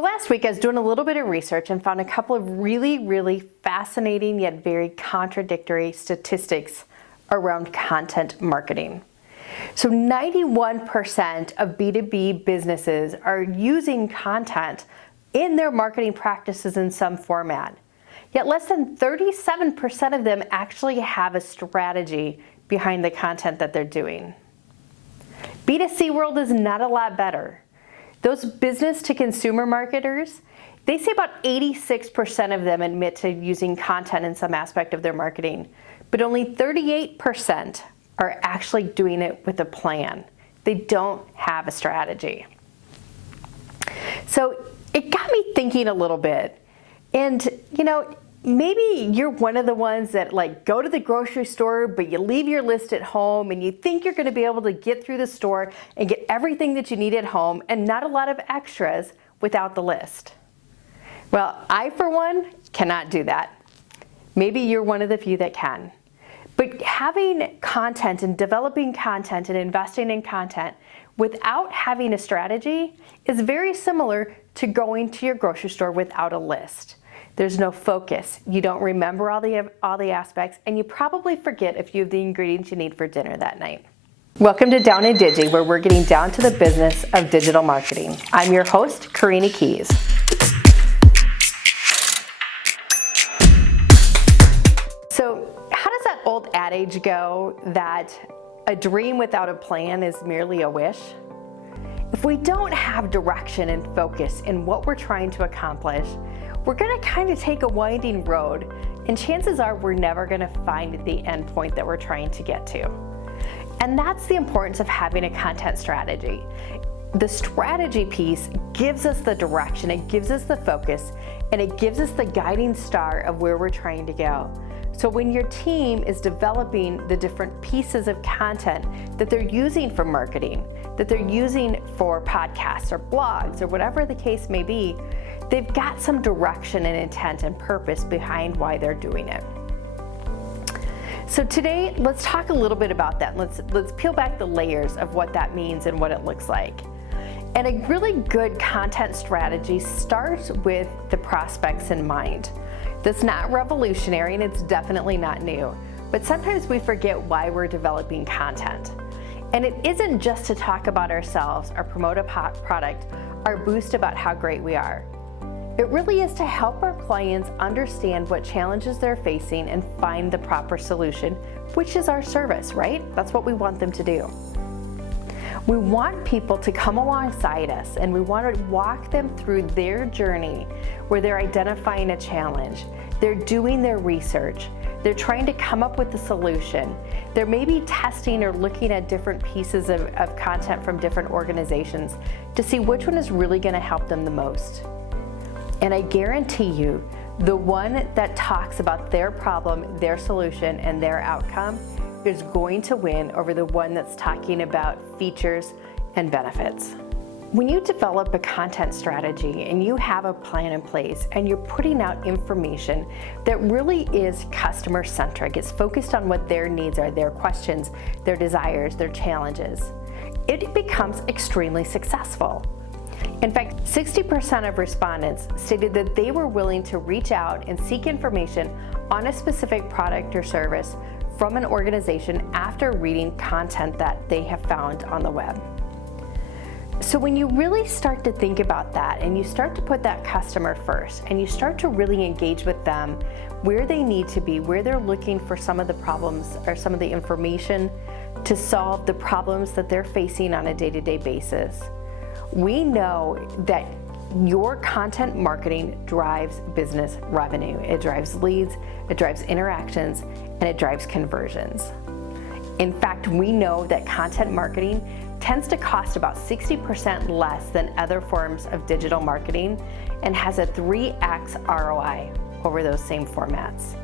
So last week I was doing a little bit of research and found a couple of really fascinating yet very contradictory statistics around content marketing. So 91% of B2B businesses are using content in their marketing practices in some format. Yet less than 37% of them actually have a strategy behind the content that they're doing. B2C world is not a lot better. Those business to consumer marketers, they say about 86% of them admit to using content in some aspect of their marketing, but only 38% are actually doing it with a plan. They don't have a strategy. So it got me thinking a little bit. And maybe you're one of the ones that go to the grocery store, but you leave your list at home and you think you're gonna be able to get through the store and get everything that you need at home and not a lot of extras without the list. Well, I, for one, cannot do that. Maybe you're one of the few that can. But having content and developing content and investing in content without having a strategy is very similar to going to your grocery store without a list. There's no focus. You don't remember all the aspects, and you probably forget a few of the ingredients you need for dinner that night. Welcome to Down in Digi, where we're getting down to the business of digital marketing. I'm your host, Karina Keys. So how does that old adage go that a dream without a plan is merely a wish? If we don't have direction and focus in what we're trying to accomplish, we're gonna kind of take a winding road, and chances are we're never gonna find the end point that we're trying to get to. And that's the importance of having a content strategy. The strategy piece gives us the direction, it gives us the focus, and it gives us the guiding star of where we're trying to go. So when your team is developing the different pieces of content that they're using for marketing, that they're using for podcasts or blogs or whatever the case may be, they've got some direction and intent and purpose behind why they're doing it. So today, let's talk a little bit about that. Let's peel back the layers of what that means and what it looks like. And a really good content strategy starts with the prospects in mind. That's not revolutionary and it's definitely not new, but sometimes we forget why we're developing content. And it isn't just to talk about ourselves or promote a product or boast about how great we are. It really is to help our clients understand what challenges they're facing and find the proper solution, which is our service, right? That's what we want them to do. We want people to come alongside us and we want to walk them through their journey where they're identifying a challenge, they're doing their research, they're trying to come up with a solution, they're maybe testing or looking at different pieces of content from different organizations to see which one is really going to help them the most. And I guarantee you, the one that talks about their problem, their solution, and their outcome is going to win over the one that's talking about features and benefits. When you develop a content strategy and you have a plan in place and you're putting out information that really is customer centric, it's focused on what their needs are, their questions, their desires, their challenges, it becomes extremely successful. In fact, 60% of respondents stated that they were willing to reach out and seek information on a specific product or service from an organization after reading content that they have found on the web. So when you really start to think about that and you start to put that customer first and you start to really engage with them where they need to be, where they're looking for some of the problems or some of the information to solve the problems that they're facing on a day-to-day basis, we know that your content marketing drives business revenue. It drives leads, it drives interactions, and it drives conversions. In fact, we know that content marketing tends to cost about 60% less than other forms of digital marketing and has a 3x ROI over those same formats.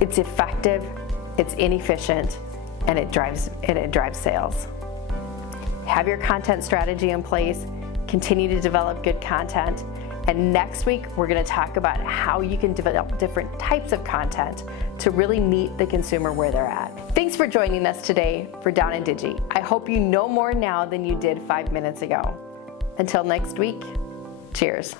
It's effective, it's inefficient, and it drives sales. Have your content strategy in place, continue to develop good content, and next week we're going to talk about how you can develop different types of content to really meet the consumer where they're at. Thanks for joining us today for Down in Digi. I hope you know more now than you did 5 minutes ago. Until next week, Cheers.